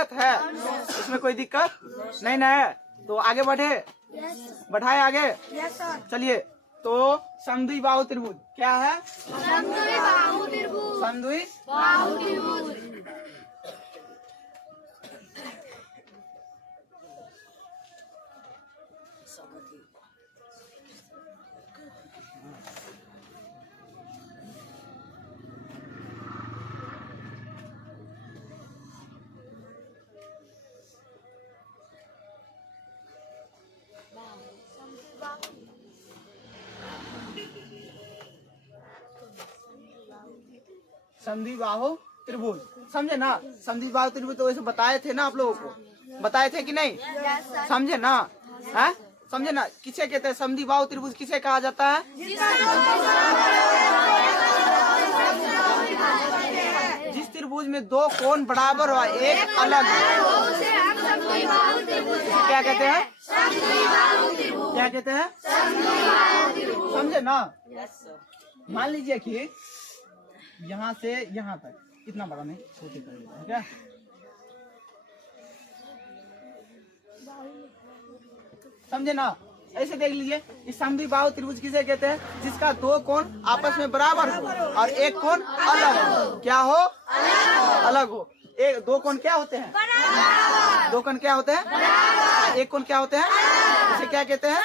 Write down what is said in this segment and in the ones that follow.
दिक्कत है? इसमें कोई दिक्कत नहीं ना है? तो आगे बढ़े, बढ़ाए आगे। चलिए, तो समद्विबाहु त्रिभुज क्या है? समद्विबाहु त्रिभुज। समद्विबाहु त्रिभुज। समद्विबाहु त्रिभुज समझे ना? समद्विबाहु त्रिभुज तो वैसे बताए थे ना आप लोगों को, बताए थे कि नहीं? समझे ना? है समझे ना? किसे कहते हैं समद्विबाहु त्रिभुज? किसे कहा जाता है? जिस त्रिभुज में दो कोण बराबर हो, एक अलग क्या कहते हैं? क्या कहते हैं? समझे ना? मान लीजिए कि यहाँ से यहाँ तक इतना बड़ा नहीं, छोटे कर लेते हैं क्या? समझे ना? ऐसे देख लीजिए, इस समद्विबाहु त्रिभुज किसे कहते हैं? जिसका दो कोण आपस में बराबर हो और एक कोण अलग हो। क्या हो? अलग हो। एक दो कोण क्या होते हैं? दो कोण क्या होते हैं? एक कोण क्या होते हैं? इसे क्या कहते हैं?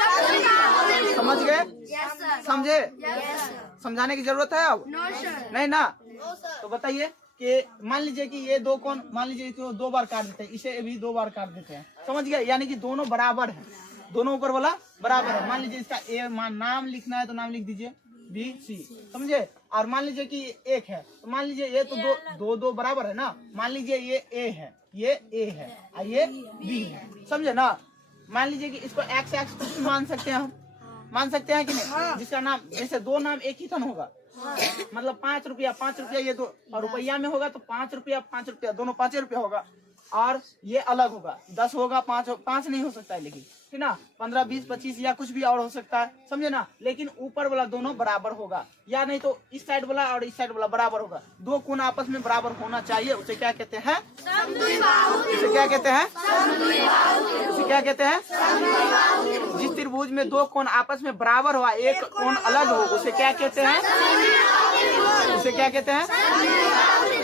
समझ गए? समझे? समझाने की जरूरत है अब? नहीं ना? तो बताइए कि मान लीजिए कि ये दो कोण, मान लीजिए तो दो बार काट देते हैं, इसे भी दो बार काट देते हैं। समझ गए? यानी कि दोनों बराबर है, दोनों ऊपर वाला बराबर है। मान लीजिए इसका ए नाम लिखना है तो नाम लिख दीजिए बी सी। समझे? और मान लीजिए कि एक है तो मान लीजिए ये तो दो बराबर है ना। मान लीजिए ये ए है, ये ए है और ये बी है। समझे ना? मान लीजिए कि इसको एक्स एक्स कुछ मान सकते हैं, हम मान सकते हैं कि नहीं? जिसका नाम जैसे दो नाम एक ही था होगा, मतलब 5 रुपया 5 रुपया, ये तो रुपया में होगा तो 5 रुपया 5 रुपया, दोनों 5 रुपया होगा। और ये अलग होगा, 10 होगा, 5 नहीं हो सकता है, लेकिन ठीक ना, 15 20 25 या कुछ भी और हो सकता है। समझे ना? लेकिन ऊपर वाला दोनों बराबर होगा, या नहीं तो इस साइड वाला और इस साइड वाला बराबर होगा। दो कोण आपस में बराबर होना चाहिए, उसे क्या कहते हैं? उसे क्या कहते हैं? उसे क्या कहते हैं? जिस त्रिभुज में दो कोण आपस में बराबर हुआ, एक कोण अलग हो, उसे क्या कहते हैं? उसे क्या कहते हैं?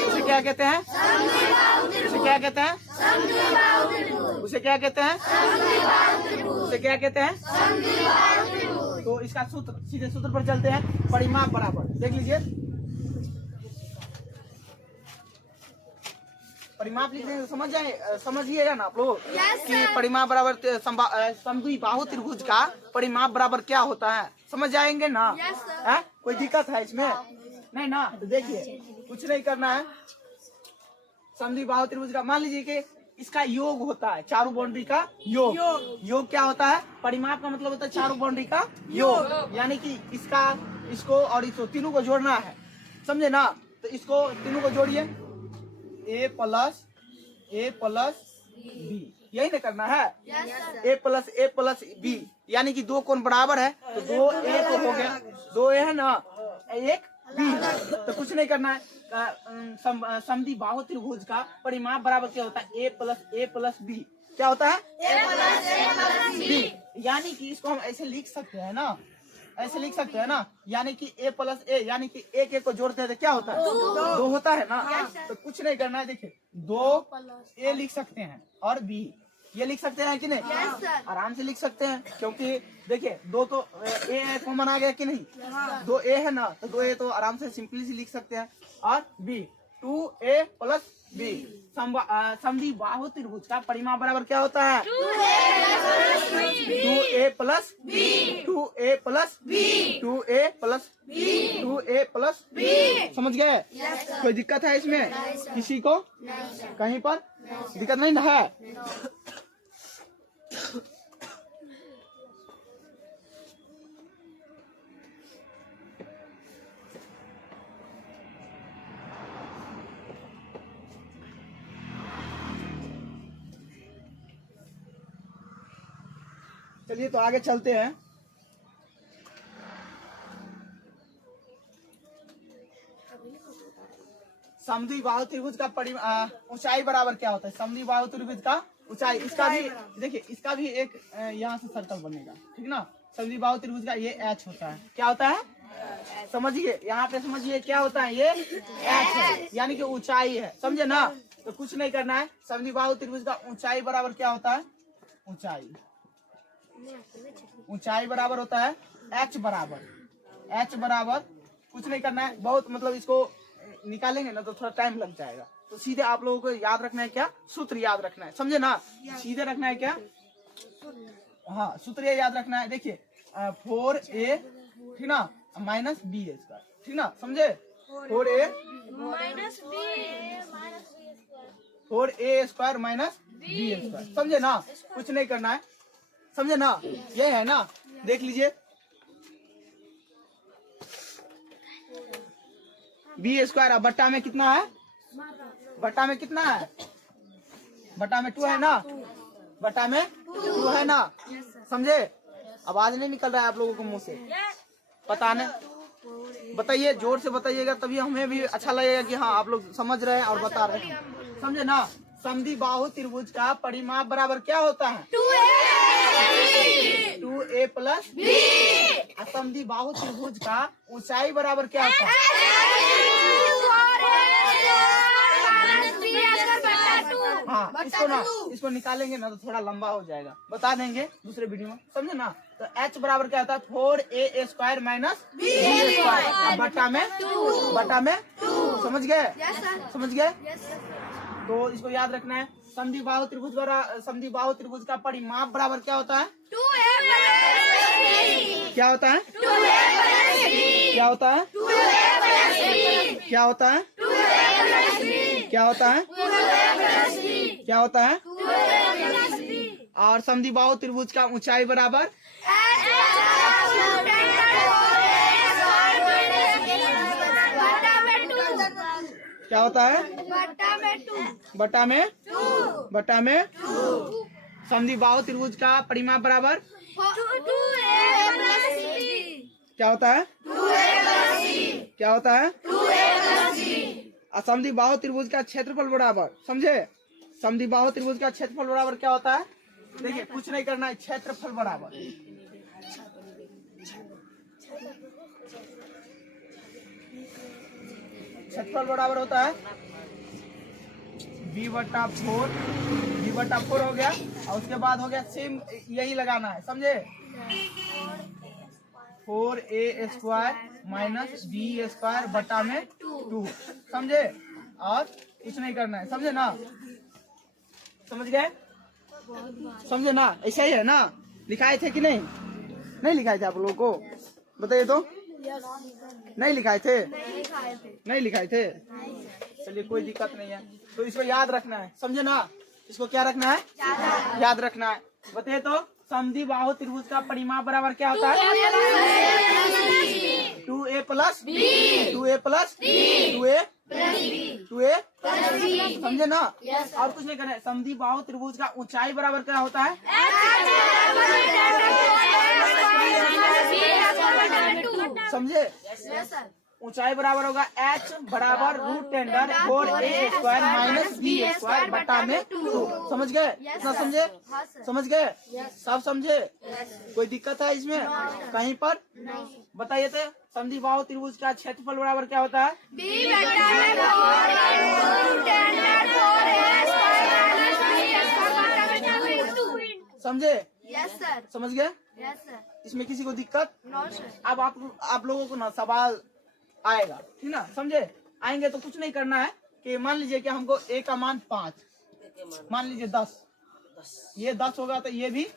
उसे क्या कहते हैं? उसे क्या कहते हैं? उसे क्या कहते हैं? उसे क्या कहते हैं? तो इसका सूत्र, सीधे सूत्र पर चलते हैं। परिमाप बराबर, देख लीजिए, परिमाप लिखने से समझिएगा ना आप लोग कि परिमाप बराबर समद्विबाहु त्रिभुज का परिमाप बराबर क्या होता है। समझ जाएंगे ना? है कोई दिक्कत है इसमें? नहीं ना? तो देखिए, कुछ नहीं करना है। समद्विबाहु त्रिभुज का मान लीजिए कि इसका योग होता है, चारों बाउंड्री का योग। योग क्या होता है? परिमाप का मतलब होता है चारों बाउंड्री का योग। यानी कि इसको और इसको तीनों को जोड़ना है। समझे ना? तो इसको तीनों को जोड़िए, ए प्लस बी, यही ना करना है? ए प्लस बी, यानी कि दो कोण बराबर है तो दो ए तो हो गया, दो ए है ना, एक बी है। तो कुछ नहीं करना है। समद्विबाहु त्रिभुज का परिमाप बराबर क्या होता है? ए प्लस बी। क्या होता है? बी। यानी कि इसको हम ऐसे लिख सकते हैं ना, ऐसे लिख सकते हैं ना, यानी कि ए प्लस ए, यानी कि एक एक को जोड़ते हैं तो क्या होता है? दो होता है ना। तो कुछ नहीं करना है, देखिए, दो ए लिख सकते हैं और बी ये लिख सकते हैं कि नहीं? आराम से लिख सकते हैं, क्योंकि देखिए दो तो ए कॉमन आ गया कि नहीं? दो ए है ना, तो दो ए तो आराम से सिंपली से लिख सकते हैं। और बी 2a प्लस बी। समद्विबाहु त्रिभुज का परिमाप बराबर क्या होता है? 2a plus b. 2a plus b. 2a plus b. 2a plus b. समझ गए? कोई दिक्कत है इसमें किसी को? कहीं पर दिक्कत नहीं ना है? चलिए तो आगे चलते हैं। समद्विबाहु त्रिभुज का ऊंचाई बराबर क्या होता है? समद्विबाहु त्रिभुज का ऊंचाई, इसका भी देखिए, इसका भी एक यहाँ से सर्कल बनेगा, ठीक ना। समद्विबाहु त्रिभुज का ये एच होता है, क्या होता है? समझिए, यहाँ पे समझिए क्या होता है, ये एच है, यानी कि ऊंचाई है, समझे ना। तो कुछ नहीं करना है, समद्विबाहु त्रिभुज का ऊंचाई बराबर क्या होता है? ऊंचाई बराबर होता है एच बराबर कुछ नहीं करना है, बहुत मतलब इसको निकालेंगे ना तो थोड़ा टाइम लग जाएगा, तो सीधे आप लोगों को याद रखना है क्या? सूत्र याद रखना है, समझे ना। सीधे रखना है क्या? हाँ, सूत्र ये याद रखना है। देखिए 4a, ठीक ना, माइनस बी स्क्वायर, ठीक ना, समझे। 4a square minus B square, समझे ना। कुछ नहीं करना है, समझे ना, ये है ना। देख लीजिए, बी स्क्वायर बट्टा में कितना है? बट्टा में कितना है? बट्टा में 2 है ना, बट्टा में 2 है ना, समझे। आवाज नहीं निकल रहा है आप लोगों को मुंह से, पता नहीं, बताइए, जोर से बताइएगा, तभी हमें भी अच्छा लगेगा कि हाँ आप लोग समझ रहे हैं और बता रहे हैं, समझे ना। समद्विबाहु त्रिभुज का परिमाप बराबर क्या होता है? 2a plus b। समद्विबाहु त्रिभुज का ऊंचाई बराबर क्या होता है? हाँ, इसको निकालेंगे ना तो थोड़ा लंबा हो जाएगा, बता देंगे दूसरे वीडियो में, समझे ना। तो h बराबर क्या होता है? 4a square minus b square बट्टा में 2, समझ गए? समझ गए? तो इसको याद रखना है। समद्विबाहु त्रिभुज का परिमाप बराबर क्या होता है? क्या होता है? क्या होता है? क्या होता है? क्या होता है? क्या होता है? और समद्विबाहु त्रिभुज का ऊंचाई बराबर क्या होता है? बट्टा में 2। समद्विबाहु त्रिभुज का परिमाप बराबर क्या होता है? क्या होता है? समद्विबाहु त्रिभुज का क्षेत्रफल बराबर, समझे। समद्विबाहु त्रिभुज का क्षेत्रफल बराबर क्या होता है? देखिए, कुछ नहीं करना है, क्षेत्रफल बराबर होता है b/4 हो गया, और उसके बाद हो गया सेम, यही लगाना है, समझे। 4a square minus b square बटा में 2, समझे। और कुछ नहीं करना है, समझे ना। समझ गए? समझे ना, ऐसा ही है ना। लिखाए थे कि नहीं लिखाए थे आप लोगों को? बताइए तो, नहीं लिखाए थे? नहीं लिखाए थे, चलिए कोई दिक्कत नहीं है। तो इसको याद रखना है, समझे ना। इसको क्या रखना है? याद रखना है। बताइए तो, समद्विबाहु त्रिभुज का परिमाप बराबर क्या होता है? 2a plus b, 2a plus 2a, समझे ना। और कुछ नहीं करना है। समद्विबाहु त्रिभुज का ऊंचाई बराबर क्या होता है? समझे। ऊंचाई बराबर होगा h बराबर √10 4a माइनस b स्क्वायर बटा में 2, समझ गए? इतना समझे? समझ गए? सब समझे? कोई दिक्कत है इसमें कहीं पर? बताइए तो, समद्विबाहु त्रिभुज का क्षेत्रफल बराबर क्या होता है? समझे? समझ गए? इसमें किसी को दिक्कत? अब आप लोगों को ना सवाल आएगा, ठीक ना, समझे। आएंगे तो कुछ नहीं करना है कि मान लीजिए कि हमको a का मान 5, मान लीजिए 10, ये 10 होगा तो ये भी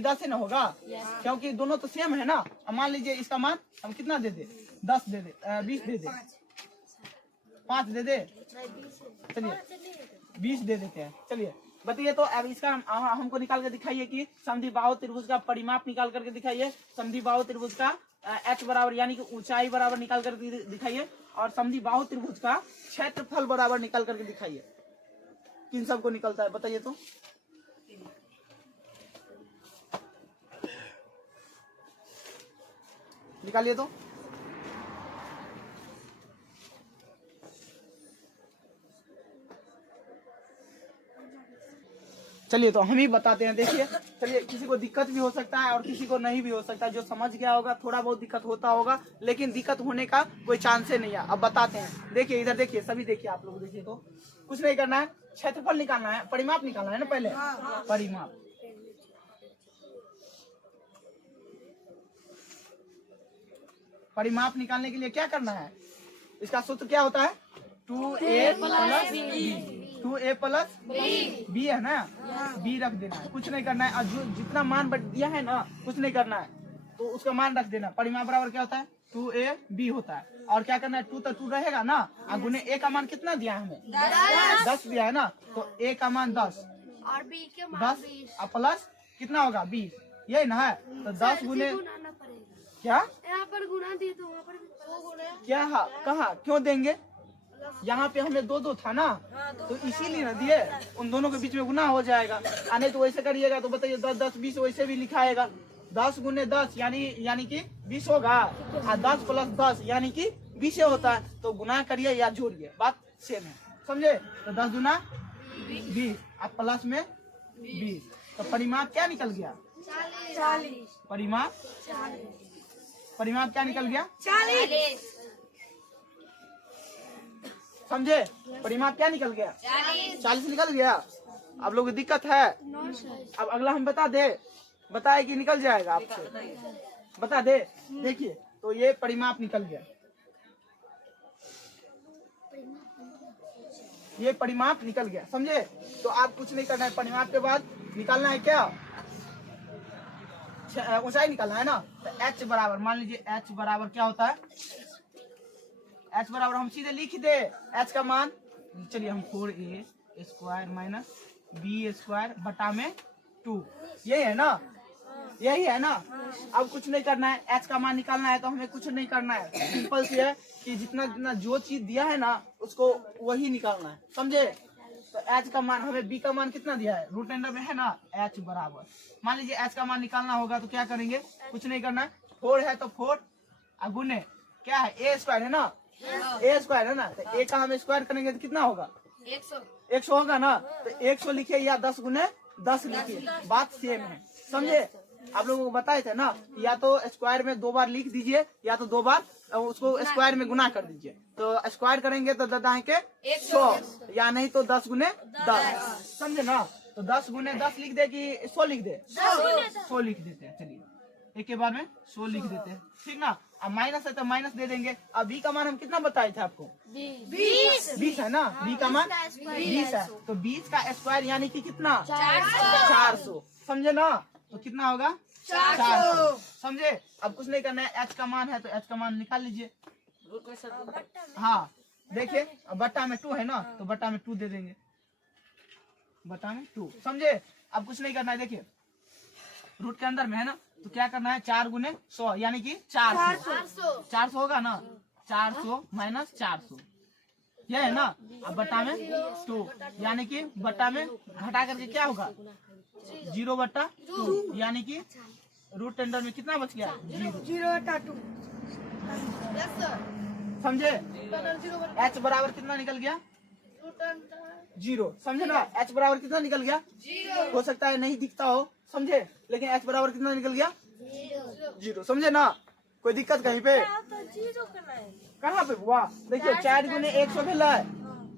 10 ही ना होगा, क्योंकि दोनों तो सेम है ना। अब मान लीजिए इसका मान हम कितना दे दे? 10 दे दे, 20 दे दे, 5 दे दे, चलिए 20 दे देते हैं। चलिए बताइए तो, अब इसका हमको निकाल कर दिखाइए कि समद्विबाहु त्रिभुज का परिमाप निकाल करके दिखाइए। समद्विबाहु त्रिभुज का h बराबर यानी कि ऊंचाई बराबर निकाल कर दिखाइए, और समद्विबाहु त्रिभुज का क्षेत्रफल बराबर निकाल करके दिखाइए। किन सबको निकलता है बताइए तो? निकालिए तो। चलिए तो हम ही बताते हैं। देखिए चलिए, किसी को दिक्कत भी हो सकता है और किसी को नहीं भी हो सकता है। जो समझ गया होगा थोड़ा बहुत दिक्कत होता होगा, लेकिन दिक्कत होने का कोई चांस ही नहीं है। अब बताते हैं। देखिए इधर देखिए, सभी देखिए, आप लोग देखिए। तो कुछ नहीं करना है, क्षेत्रफल निकालना है, परिमाप निकालना है ना पहले। परिमाप, परिमाप निकालने के लिए क्या करना है, इसका सूत्र क्या होता है, 2a plus b। 2a plus b है ना, b रख देना है, कुछ नहीं करना है। और जो जितना मान दिया है ना, कुछ नहीं करना है, तो उसका मान रख देना। परिमाप बराबर क्या होता है, 2ab होता है। और क्या करना है, 2 तो 2 रहेगा ना, और गुने a का मान कितना दिया है हमें, 10 दिया है ना, तो a का मान 10 और b के मान 10 और प्लस कितना होगा 20, यही ना है। तो 10 गुने क्या, यहाँ पर गुना दिए तो वहाँ पर भी क्या कहा क्यों देंगे, यहाँ पे हमें 2 था ना, तो इसीलिए ना दिए, उन दोनों के बीच में गुना हो जाएगा। नहीं तो वैसे करिएगा तो बताइए 10 10 20 वैसे भी लिखाएगा। 10 गुने 10 यानी कि 20 होगा, और 10 प्लस 10 यानी कि 20 होता है। तो गुना करिए या जोड़िए, बात सेम है, समझे। तो 10 गुना 20 और प्लस में 20, तो परिमाप क्या निकल गया, 40। परिमाप क्या निकल गया, 40। समझे। परिमाप क्या निकल गया, 40 निकल गया। आप लोगों को दिक्कत है, अब अगला हम बताए कि निकल जाएगा आपसे, बता दे। देखिए तो ये परिमाप निकल गया, ये परिमाप निकल गया, समझे। तो आप कुछ नहीं करना है, परिमाप के बाद निकालना है क्या, ऊंचाई निकालना है ना। तो h बराबर, मान लीजिए h बराबर क्या होता है, h बराबर हम सीधे लिख दे h का मान। चलिए हम 4a square minus b square बटा में 2, यही है ना, यही है ना। अब कुछ नहीं करना है, h का मान निकालना है, तो हमें कुछ नहीं करना है, सिंपल सी है कि जितना जितना जो चीज दिया है ना उसको वही निकालना है, समझे। तो h का मान, हमें b का मान कितना दिया है, रूट अंडर में है ना, h बराबर, मान लीजिए h का मान निकालना होगा तो क्या करेंगे, कुछ नहीं करना है, 4 है तो 4 गुने क्या है, a स्क्वायर है ना, a स्क्वायर है ना, तो a का हम स्क्वायर करेंगे तो कितना होगा, 100 होगा ना। तो 100 लिखिए या 10 गुने 10 लिखिए, बात सेम है, समझे। आप लोगों को बताए थे ना, या तो स्क्वायर में 2 बार लिख दीजिए, या तो 2 बार उसको स्क्वायर में गुना कर दीजिए। तो स्क्वायर करेंगे तो दादा के 100, या नहीं तो 10 गुने 10, समझे ना। तो 10 गुने 10 लिख दे कि 100 लिख दे, 100 लिख देते हैं। चलिए एक के बार में 100 लिख देते हैं, ठीक ना। अब माइनस है तो माइनस दे देंगे। अब b का मान हम कितना बताए थे आपको, 20 है ना, b का मान 20 है, तो 20 का स्क्वायर यानी कि कितना, 400, समझे ना। तो कितना होगा, 400, समझे। अब कुछ नहीं करना है, h का मान है तो h का मान निकाल लीजिए। हाँ देखिए, अब बट्टा में 2 है ना, तो बट्टा में 2 दे देंगे, बट्टा में 2, समझे। अब कुछ नहीं करना है, देखिए रूट के अंदर में है ना, तो क्या करना है, 4 गुने 100 यानी कि 400 होगा ना, 400 माइनस 400, यह है ना। अब बट्टा में 2 यानी कि बट्टा में घटा करके क्या होगा, 0/2 यानी कि रूट अंडर में कितना बच गया, 0/2, समझे। h बराबर कितना निकल गया, 0, समझे ना। h बराबर कितना निकल गया, 0 हो सकता है नहीं दिखता हो, समझे, लेकिन h बराबर कितना निकल गया, 0, समझे ना। कोई दिक्कत कहीं पे, कहाँ पे हुआ, देखिए 4 गुने 100 भेला है,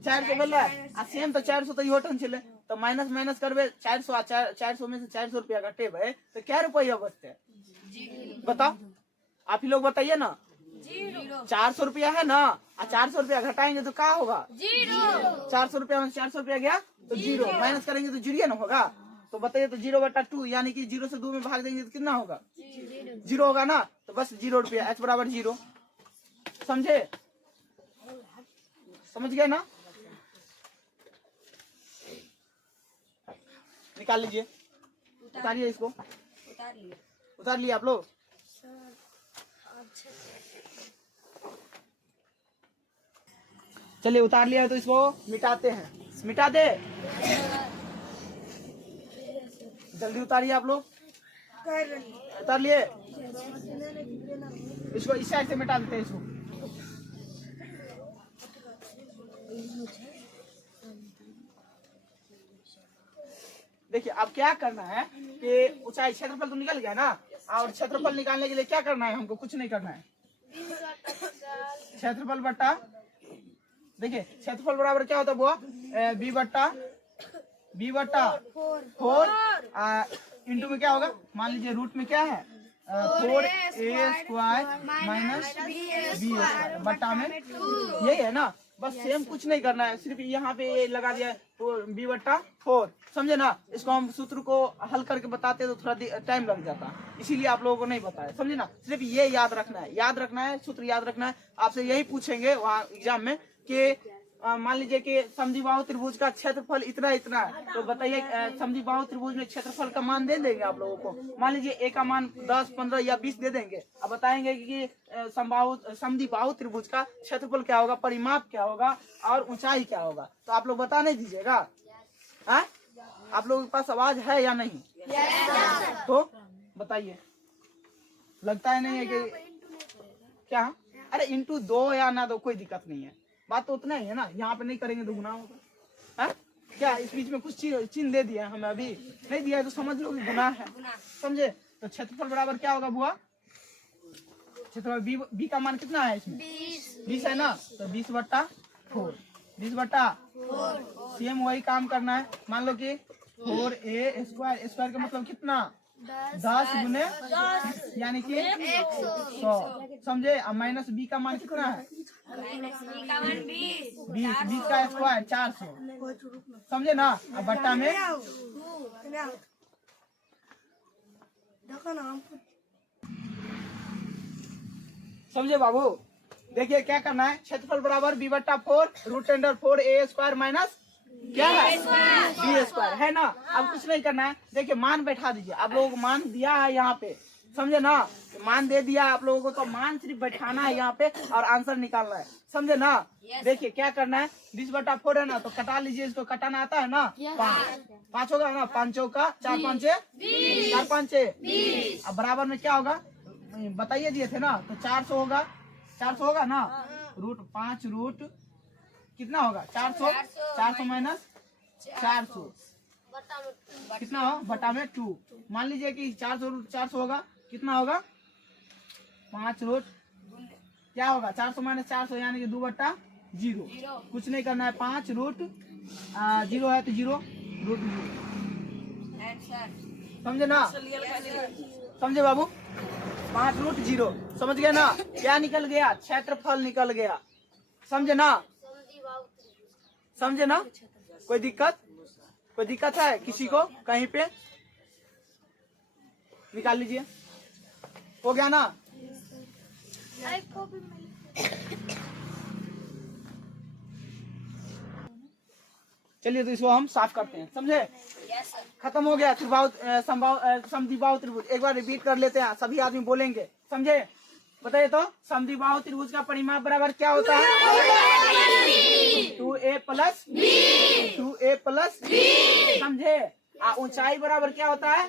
400 भेला है, आ सेम तो 400 तो इहो टन चले, तो माइनस माइनस करबे 400 400 में से 400 रुपया घटेबे तो क्या रुपया बचते, बताओ आप ही लोग बताइए ना। 400 रुपया है ना, 400 रुपया घटाएंगे तो क्या होगा, 400 रुपया में 400 रुपया गया तो 0, माइनस करेंगे तो 0 ना होगा। तो बताइए, तो 0/2 यानी कि 0 से 2 में भाग देंगे तो कितना होगा, 0 होगा ना। तो बस 0 रुपया, h बराबर 0, समझे, समझ गए ना। निकाल लीजिए, उतारिए इसको, उतार लिए आप लोग। चलिए उतार लिया है तो इसको मिटाते हैं, मिटा दे, जल्दी उतारिए आप लोग, उतार लिए। इसको इस साइड से मिटा देते हैं इसको। देखिए अब क्या करना है कि ऊंचाई क्षेत्रफल तो निकल गया ना, और क्षेत्रफल निकालने के लिए क्या करना है, हमको कुछ नहीं करना है। क्षेत्रफल बट्टा, देखिए क्षेत्रफल बराबर क्या होता है बुआ, बी बट्टा 4 इंटू में क्या होगा, मान लीजिए रूट में क्या है 4a² माइनस b² बट्टा में यही है ना, बस सेम कुछ नहीं करना है, सिर्फ यहाँ पे ये लगा दिया है तो b/4, समझे ना। इसको हम सूत्र को हल करके बताते तो थोड़ा टाइम लग जाता, इसीलिए आप लोगों को नहीं बताया, समझे ना। सिर्फ ये याद रखना है, सूत्र याद रखना है। आपसे यही पूछेंगे वहाँ एग्जाम में कि मान लीजिए कि समद्विबाहु त्रिभुज का क्षेत्रफल इतना इतना है, तो बताइए समद्विबाहु त्रिभुज में क्षेत्रफल का मान दे देंगे आप लोगों को। मान लीजिए ए का मान 10, 15 या 20 दे देंगे। अब बताएंगे कि समद्विबाहु त्रिभुज का क्षेत्रफल क्या होगा, परिमाप क्या होगा और ऊंचाई क्या होगा, तो आप लोग बता नहीं दीजिएगा। आप लोगों के पास आवाज है या नहीं? तो बताइए, लगता है नहीं है कि क्या, अरे इंटू 2 या ना दो कोई दिक्कत नहीं है, बात तो उतना ही है ना, यहाँ पे नहीं करेंगे तो गुनाह होगा। है क्या इस बीच में कुछ चिन्ह दे दिया हमें, अभी नहीं दिया है तो समझ लो कि गुनाह है, समझे। तो क्षेत्रफल बराबर क्या होगा बुआ, क्षेत्रफल बी का मान कितना है इसमें 20 है ना, तो 20/4 सेम वही काम करना है। मान लो कि 4a² का मतलब कितना 10 गुने यानी कि 100, समझे। अब माइनस बी का मान कितना है 20 का स्क्वायर 400, समझे ना। अब बट्टा में समझे बाबू। देखिए क्या करना है, क्षेत्रफल बराबर b/4 √4a² माइनस क्या है b² है ना। अब कुछ नहीं करना है, देखिए मान बैठा दीजिए, आप लोगों को मान दिया है यहाँ पे, समझे ना, मान दे दिया आप लोगों को, तो मान सिर्फ बैठाना है यहाँ पे और आंसर निकालना है, समझे ना। देखिए क्या करना है, 20/4 है ना, तो कटा लीजिए, इसको कटाना आता है ना, 5 होगा ना, 5 का 4 5 4 5 अब बराबर में क्या होगा बताइए दिए थे ना, तो 400 होगा ना, √5 कितना होगा 400 माइनस 400 कितना हो बटा में 2। मान लीजिए कि 400 होगा, कितना होगा 5 क्या होगा 400 माइनस 400 यानी कि 2/0। कुछ नहीं करना है, 5 0 है तो 0 √0, समझे ना, समझे बाबू। 5 √0 समझ गए ना, क्या निकल गया, क्षेत्रफल निकल गया, समझे ना, समझे ना। कोई दिक्कत है किसी को कहीं पे, निकाल लीजिए, हो गया ना। चलिए तो इसको हम साफ करते हैं, समझे। खत्म हो गया समद्विबाहु त्रिभुज। एक बार रिपीट कर लेते हैं, सभी आदमी बोलेंगे, समझे। बताइए तो समद्विबाहु त्रिभुज का परिमाप बराबर क्या होता है 2a प्लस b, समझे। ऊंचाई बराबर क्या होता है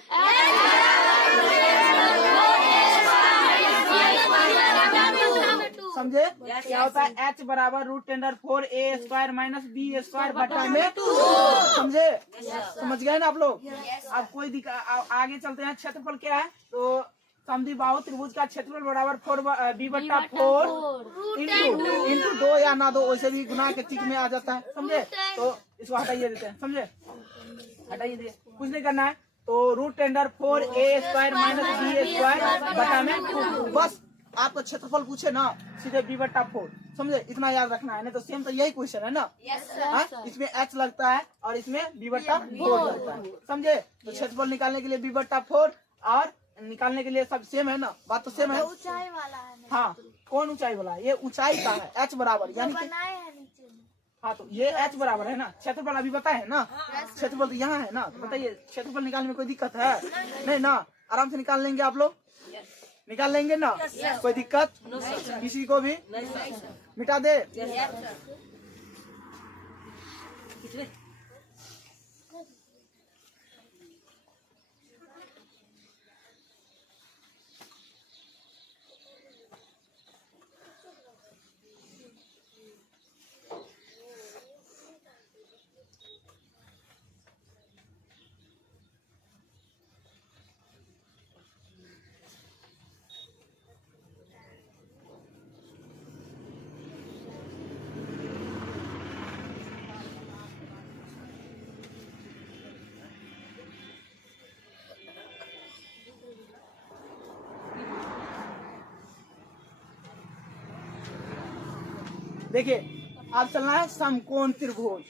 समझे, क्या होता है h बराबर √4a² माइनस b² बटा में 2, समझे। समझ गए ना आप लोग। अब कोई आगे चलते हैं, क्षेत्रफल क्या है, तो समद्विबाहु त्रिभुज का क्षेत्रफल बराबर b/4 इंटू 2 या ना दो, वैसे भी गुना के चीज में आ जाता है, समझे। तो इसको हटाइए देते हैं, समझे, हटाइए दे, कुछ नहीं करना है, तो √4a² माइनस b² बटा में 2। बस आपको क्षेत्रफल पूछे ना, सीधे b/4, समझे, इतना याद रखना है, नहीं तो सेम तो यही क्वेश्चन है ना। इसमें h लगता है और इसमें b/4 लगता है, समझे। तो क्षेत्रफल निकालने के लिए b/4 और निकालने के लिए सब सेम है ना, बात तो सेम है। ऊंचाई वाला है ना। हाँ, कौन ऊंचाई वाला है, ये ऊंचाई का है, h बराबर यानी कि हाँ, तो ये h बराबर है ना, क्षेत्रफल अभी बताए है ना, क्षेत्रफल तो यहाँ है ना। तो बताइए क्षेत्रफल निकालने में कोई दिक्कत है नहीं ना, आराम से निकाल लेंगे आप लोग, निकाल लेंगे ना, कोई दिक्कत किसी को भी, मिटा दे। देखिए अब चलना है समकोण त्रिभुज।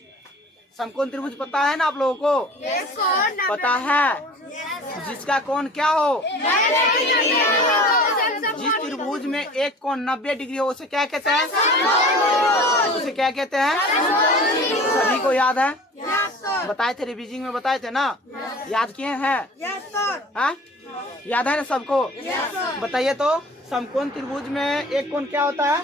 समकोण त्रिभुज पता है ना आप लोगों को? पता है? जिसका कोण क्या हो? जिस त्रिभुज में एक कोण 90 डिग्री हो उसे क्या कहते हैं? उसे क्या कहते हैं? सभी को याद है? बताए थे, रिवीजिंग में बताए थे ना? याद किए हैं? हाँ? याद है ना सबको? बताइए तो, समकोण त्रिभुज में एक कोण क्या होता है?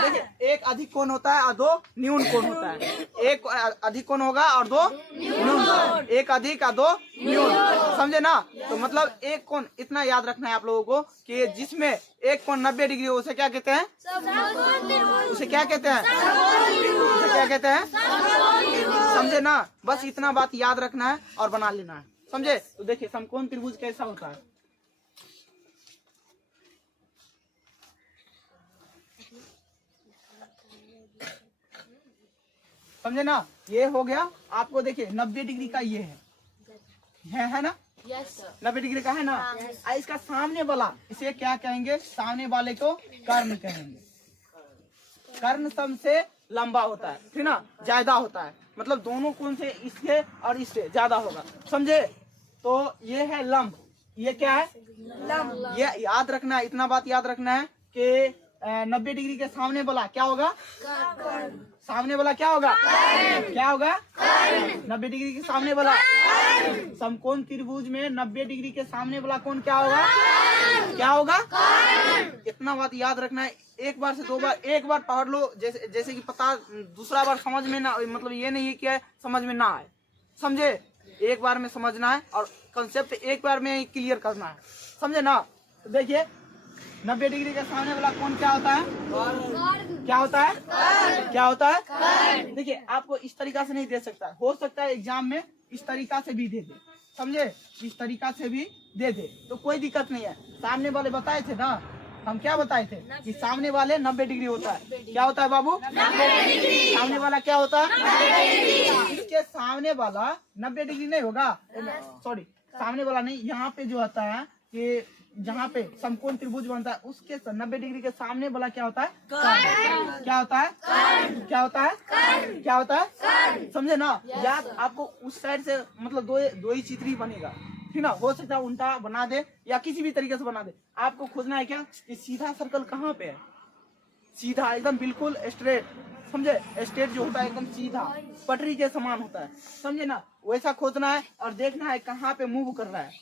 देखिए एक अधिक कोण होता है और दो न्यून कोण होता है। एक अधिक कोण होगा और दो न्यून, एक अधिक और दो न्यून, समझे ना? तो मतलब एक कोण इतना याद रखना है आप लोगों को कि जिसमें एक कोण 90 डिग्री हो उसे क्या कहते हैं? उसे क्या कहते हैं? उसे क्या कहते हैं? समझे ना? बस इतना बात याद रखना है और बना लेना है, समझे? तो देखिए समकोण त्रिभुज कैसा होता है। समझे ना? ये हो गया आपको। देखिए 90 डिग्री का ये है ना? Yes sir. 90 डिग्री का है ना? इसका सामने वाला इसे क्या कहेंगे? सामने वाले को कर्ण कहेंगे। कर्ण सबसे लंबा होता है, ठीक ना? ज्यादा होता है, मतलब दोनों कोण से इसके और इससे ज्यादा होगा, समझे? तो ये है लंब। ये क्या है? लंब। ये याद रखना है, इतना बात याद रखना है कि 90 डिग्री के सामने वाला क्या होगा? सामने वाला क्या होगा? क्या होगा? 90 डिग्री के सामने वाला। समकोण त्रिभुज में 90 डिग्री के सामने वाला कोण क्या होगा? क्या होगा? इतना बात याद रखना है। एक बार से दो बार, एक बार पढ़ लो जैसे कि पता, दूसरा बार समझ में ना, मतलब ये नहीं है कि समझ में ना आए, समझे? एक बार में समझना है और कंसेप्ट एक बार में क्लियर करना है, समझे ना? तो देखिए 90 डिग्री के सामने वाला कोण क्या होता है? क्या होता है? क्या होता है? देखिए आपको इस तरीका से नहीं दे सकता, हो सकता है एग्जाम में इस तरीका से भी दे दे, समझे? इस तरीका से भी दे दे तो कोई दिक्कत नहीं है। सामने वाले बताए थे ना, हम क्या बताए थे कि सामने वाले 90 डिग्री होता है। क्या होता है बाबू? 90 डिग्री। सामने वाला क्या होता है? 90 डिग्री। इसके सामने वाला 90 डिग्री नहीं होगा, सॉरी सामने वाला नहीं, यहाँ पे जो होता है कि जहाँ पे समकोण त्रिभुज बनता है उसके 90 डिग्री के सामने वाला क्या होता है? कर्ण। क्या होता है? क्या होता है? क्या होता है? समझे ना? याद आपको उस साइड से, मतलब दो ही चित्र ही बनेगा, ठीक ना? हो सकता है उल्टा बना दे या किसी भी तरीके से बना दे। आपको खोजना है क्या कि सीधा सर्कल कहाँ पे है? सीधा एकदम बिल्कुल स्ट्रेट, समझे? स्ट्रेट जो होता है एकदम सीधा पटरी के समान होता है, समझे ना? वैसा खोजना है और देखना है कहाँ पे मूव कर रहा है,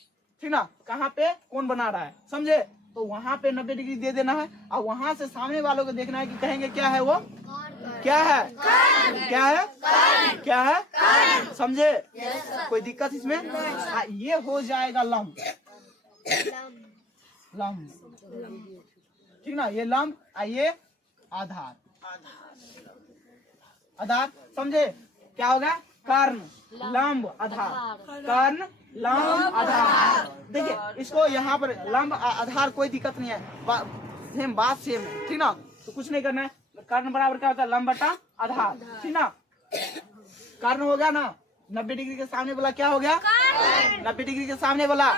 ठीक ना? कहाँ पे कौन बना रहा है, समझे? तो वहाँ पे 90 डिग्री दे देना है और वहाँ से सामने वालों को देखना है कि कहेंगे क्या है वो? क्या है? क्या है? क्या है? समझे? कोई दिक्कत इसमें? ये हो जाएगा लंब। लंब, ठीक ना? ये लंब, ये आधार। आधार, समझे? क्या होगा? कर्ण, लंब, आधार। कर्ण, लंब, आधार। देखिए इसको यहाँ पर लंब आधार कोई दिक्कत नहीं है, सेम बात सेम है, ठीक ना? तो कुछ नहीं करना है। कर्ण बराबर क्या होता है? लंब बटा आधार, ठीक ना? कर्ण हो गया ना? 90 डिग्री के सामने वाला क्या हो गया? 90 डिग्री के सामने वाला,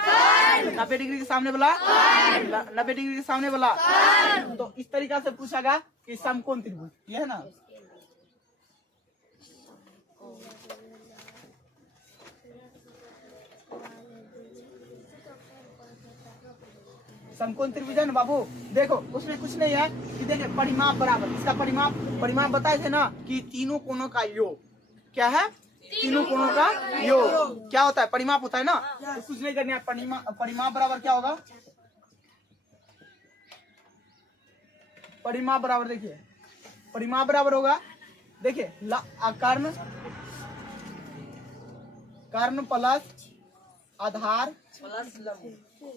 90 डिग्री के सामने वाला, 90 डिग्री के सामने वाला। तो इस तरीका से पूछागा कि समकोण त्रिभुज, ये है ना? समकोण त्रिभुज है ना बाबू? देखो उसमें कुछ नहीं है कि देखिए परिमाप बराबर, इसका परिमाप बताए थे ना कि तीनों कोणों का योग। क्या है? तीनों कोणों का योग क्या होता है? परिमाप होता है ना? तो कुछ नहीं करना है। परिमाप बराबर क्या होगा? परिमाप बराबर, देखिए परिमाप बराबर होगा, देखिए कर्ण, कर्ण प्लस आधार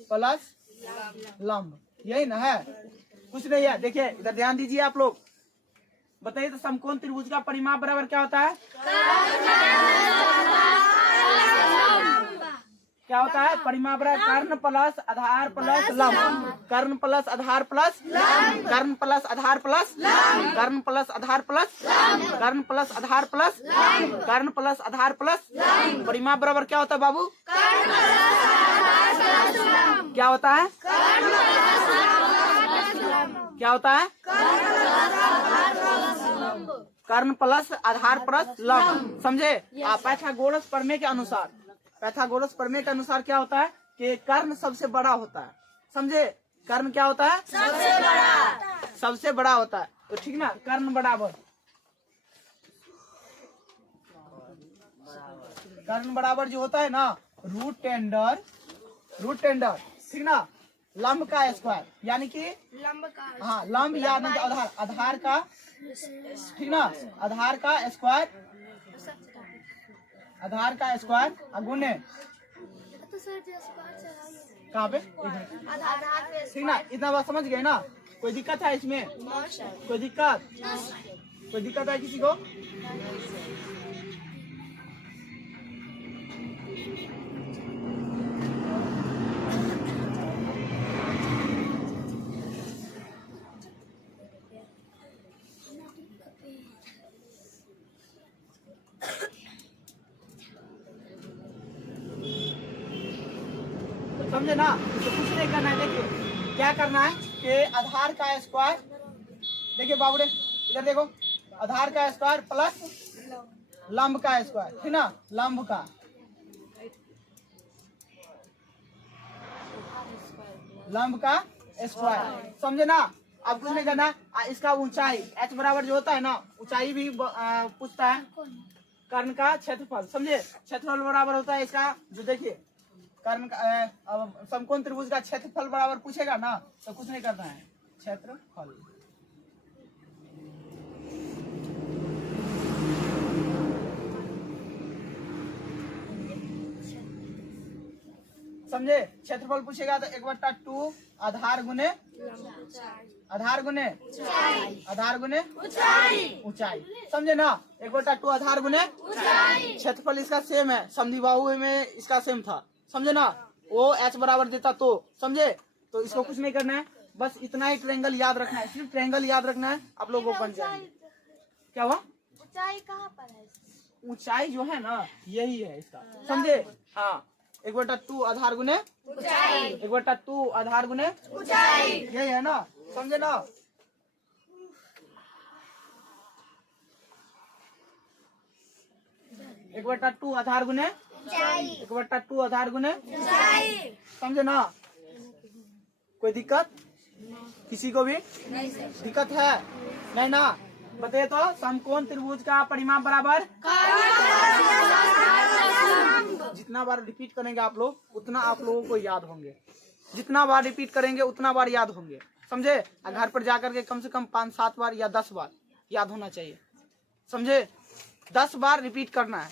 प्लस लंब, यही ना है? कुछ नहीं है। देखिए इधर ध्यान दीजिए आप लोग, बताइए तो समकोण त्रिभुज का परिमाप बराबर क्या होता है? क्या होता है? परिमाप बराबर कर्ण प्लस आधार प्लस लंब। कर्ण प्लस आधार प्लस कर्ण प्लस आधार प्लस कर्ण प्लस आधार प्लस कर्ण प्लस आधार प्लस कर्ण प्लस आधार प्लस परिमाप बराबर क्या होता है बाबू? क्या होता है? क्या होता है? कर्ण प्लस आधार प्लस लंब, समझे। पाइथागोरस प्रमेय के अनुसार, पाइथागोरस प्रमेय के अनुसार क्या होता है कि कर्ण सबसे बड़ा होता है, समझे। कर्ण क्या होता है? सबसे बड़ा होता है। तो ठीक ना, कर्ण बराबर, कर्ण बराबर जो होता है ना रूट टेंडर, ठीक ना, लंब का स्क्वायर, यानी कि लंब का हाँ लंब या आधार, आधार का, ठीक ना, आधार का स्क्वायर, आधार का स्क्वायर गुने तो सर जैसे बात से हम कहाँ पे, आधार पे ठीक ना। इतना बात समझ गए ना? कोई दिक्कत है इसमें? कोई दिक्कत, कोई दिक्कत है किसी को? समझे ना? तो कुछ नहीं करना है। देखिए क्या करना है कि आधार का स्क्वायर, देखिए बाबूरे इधर देखो, आधार का स्क्वायर प्लस लंब का स्क्वायर, ठीक ना, लंब का, लंब का स्क्वायर, समझे ना। अब कुछ नहीं करना है। इसका ऊंचाई h बराबर जो होता है ना, ऊंचाई भी पूछता है, कर्ण का क्षेत्रफल, समझे। क्षेत्रफल बराबर होता है इसका, जो देखिए कर्ण का समकोण त्रिभुज का क्षेत्रफल बराबर पूछेगा ना, तो कुछ नहीं करना है, क्षेत्रफल, समझे। क्षेत्रफल पूछेगा तो 1/2 आधार गुने, आधार गुने, आधार गुने ऊंचाई, समझे ना। 1/2 आधार गुने क्षेत्रफल इसका सेम है, समद्विबाहु में इसका सेम था, समझे ना। वो h बराबर देता तो, समझे। तो इसको कुछ नहीं करना है, बस इतना ही ट्रायंगल याद रखना है, सिर्फ ट्रायंगल याद रखना है, आप लोगों को बन जाएंगे। क्या हुआ? ऊंचाई कहाँ पर है? ऊंचाई जो है ना यही है इसका, समझे। हाँ 1/2 आधार गुने ऊंचाई, 1/2 आधार गुने ऊंचाई, यही है ना, समझे ना। एक बटा 2 आधार गुने ऊंचाई, 1/2 आधार गुने ऊंचाई, समझे ना। कोई दिक्कत किसी को भी? दिक्कत है नहीं ना? बताइए तो, समकोण त्रिभुज का परिमाप बराबर, जितना बार रिपीट करेंगे आप लोग उतना आप लोगों को याद होंगे, जितना बार रिपीट करेंगे उतना बार याद होंगे, समझे। घर पर जाकर के कम से कम 5-7 बार या 10 बार याद होना चाहिए, समझे। 10 बार रिपीट करना है,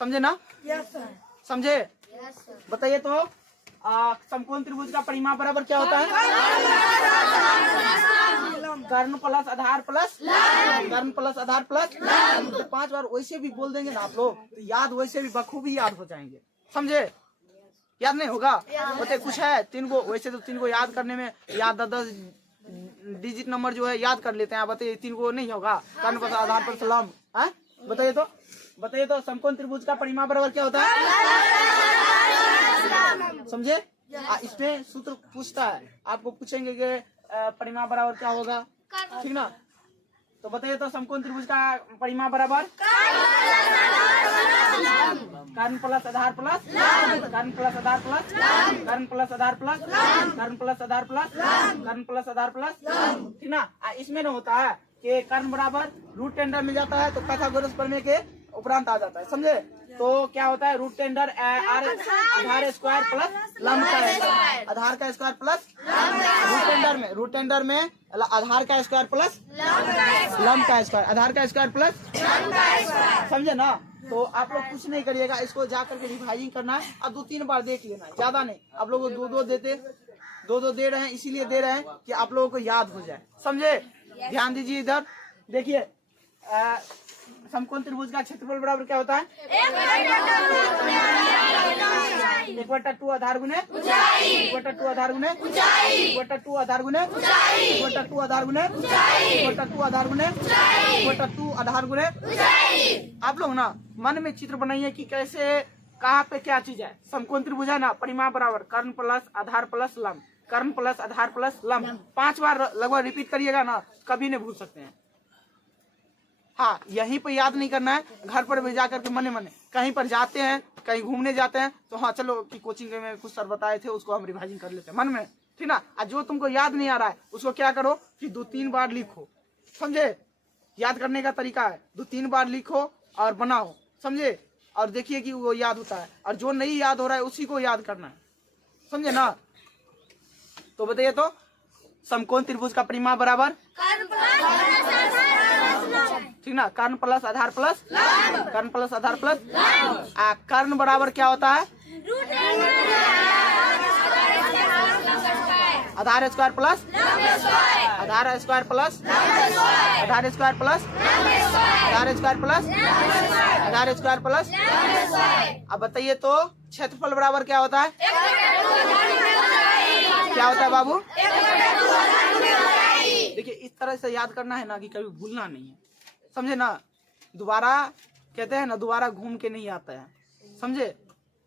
समझे ना। समझे। बताइए तो, समकोण त्रिभुज का परिमाप बराबर क्या होता है? कर्ण प्लस आधार प्लस, कर्ण प्लस आधार प्लस। तो 5 बार वैसे भी बोल देंगे ना आप लोग, तो याद वैसे भी बखूबी याद हो जाएंगे, समझे। याद नहीं होगा? बताइए कुछ है 3 को, वैसे तो 3 को याद करने में याद 10 डिजिट नंबर जो है याद कर लेते हैं। बताइए 3 को नहीं होगा? कर्ण प्लस आधार प्लस लंब, बताइए तो, बताइए तो, समकोण त्रिभुज का परिमाप बराबर क्या होता है? समझे। इसमें सूत्र पूछता है, आपको पूछेंगे कि परिमाप बराबर क्या होगा, ठीक ना। तो बताइए तो, समकोण त्रिभुज का परिमाप बराबर कर्ण प्लस आधार प्लस, कर्ण प्लस आधार प्लस, कर्ण प्लस आधार प्लस, कर्ण प्लस आधार प्लस, कर्ण प्लस आधार प्लस, ठीक ना। इसमें न होता है कि कर्ण बराबर रूट टेंडर मिल जाता है तो पाइथागोरस प्रमेय के उपरांत आ जाता है, समझे। तो क्या होता है? रूट टेंडर आधार स्क्वायर प्लस लंब का स्क्वायर, आधार का स्क्वायर प्लस रूट टेंडर में आधार का स्क्वायर प्लस लंब का स्क्वायर, आधार का स्क्वायर प्लस, समझे ना। तो आप लोग कुछ नहीं करिएगा, इसको जाकर के रिवाइजिंग करना है और 2-3 बार देख लेना है, ज्यादा नहीं। आप लोग 2-2 दे रहे हैं, इसीलिए दे रहे हैं कि आप लोगों को याद हो जाए, समझे। ध्यान दीजिए इधर, देखिए समकोण त्रिभुज का क्षेत्रफल बराबर क्या होता है? 1/2 आधार गुने 1/2 आधार गुने 1/2 आधार गुने 1/2 आधार गुने 1/2 आधार गुने 1/2 आधार गुने। आप लोग ना मन में चित्र बनाइए कि कैसे, कहाँ पे क्या चीज है। समकोण त्रिभुज है ना, परिमाप बराबर कर्ण प्लस आधार प्लस लंब, कर्ण प्लस आधार प्लस लंब। 5 बार लगभग रिपीट करिएगा ना, कभी नहीं भूल सकते हैं, हाँ, यहीं पे याद नहीं करना है, घर पर भी जा करके मने मने कहीं पर जाते हैं, कहीं घूमने जाते हैं तो हाँ चलो कि कोचिंग में कुछ सर बताए थे उसको हम रिवाइजिंग कर लेते हैं मन में, ठीक ना। और जो तुमको याद नहीं आ रहा है उसको क्या करो कि 2-3 बार लिखो, समझे। याद करने का तरीका है 2-3 बार लिखो और बनाओ, समझे। और देखिए कि वो याद होता है, और जो नहीं याद हो रहा है उसी को याद करना है, समझे ना। तो बताइए तो समकोण त्रिभुज का परिमाप बराबर, ठीक ना, कर्ण प्लस आधार प्लस कर्ण प्लस आधार प्लस कर्ण बराबर क्या होता है, आधार स्क्वायर प्लस आधार स्क्वायर प्लस आधार स्क्वायर प्लस आधार स्क्वायर प्लस आधार स्क्वायर प्लस। अब बताइए तो क्षेत्रफल बराबर क्या होता है, क्या होता है बाबू। देखिए इस तरह से याद करना है ना कि कभी भूलना नहीं है, समझे ना। दोबारा कहते हैं ना, दोबारा घूम के नहीं आता है, समझे।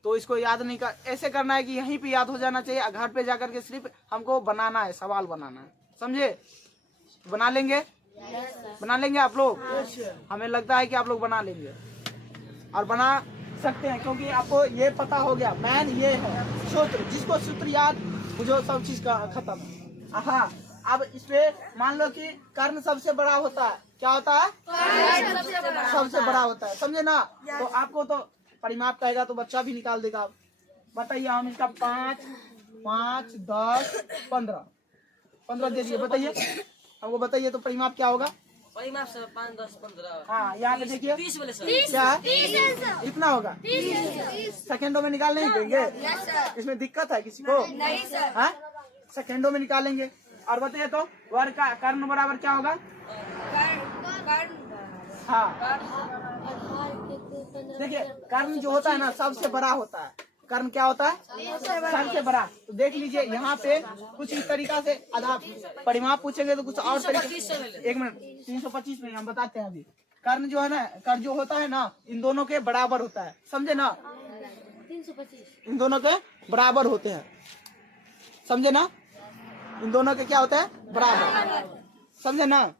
तो इसको याद नहीं कर, ऐसे करना है कि यहीं पे याद हो जाना चाहिए, घर पे जाकर के सिर्फ हमको बनाना है, सवाल बनाना है, समझे। बना लेंगे, बना लेंगे आप लोग, हमें लगता है कि आप लोग बना लेंगे और बना सकते हैं, क्योंकि आपको ये पता हो गया मैन ये है सूत्र, जिसको सूत्र याद मुझे सब चीज का खत्म। हाँ, अब इसपे मान लो कि कर्ण सबसे बड़ा होता है, क्या होता है, सबसे बड़ा होता है, समझे ना। तो आपको तो परिमाप कहेगा तो बच्चा भी निकाल देगा। बताइए हम इसका 5, 5, 10, 15 दे दिए, बताइए हमको, बताइए तो परिमाप क्या होगा। परिमाप से 5, 10, 15। हाँ यहाँ पे देखिए 30 बोले सर। क्या है, इतना होगा, सेकेंडों में निकाल नहीं देंगे, इसमें दिक्कत है किसी को, नहीं सर। हाँ सेकेंडों में निकालेंगे। और बताइए तो वर्ग का कर्ण बराबर क्या होगा, हाँ देखिए कर्ण जो होता है ना सबसे बड़ा होता है, कर्ण क्या होता है सबसे बड़ा। तो देख लीजिए यहाँ पे कुछ इस तरीका से आधा परिमाप पूछेंगे तो कुछ और तरीके, 1 मिनट 325 में हम बताते हैं। अभी कर्ण जो है ना, कर्ण जो होता है ना इन दोनों के बराबर होता है, समझे ना, 325 इन दोनों के बराबर होते हैं, समझे ना, इन दोनों के क्या होता है बराबर, समझे ना।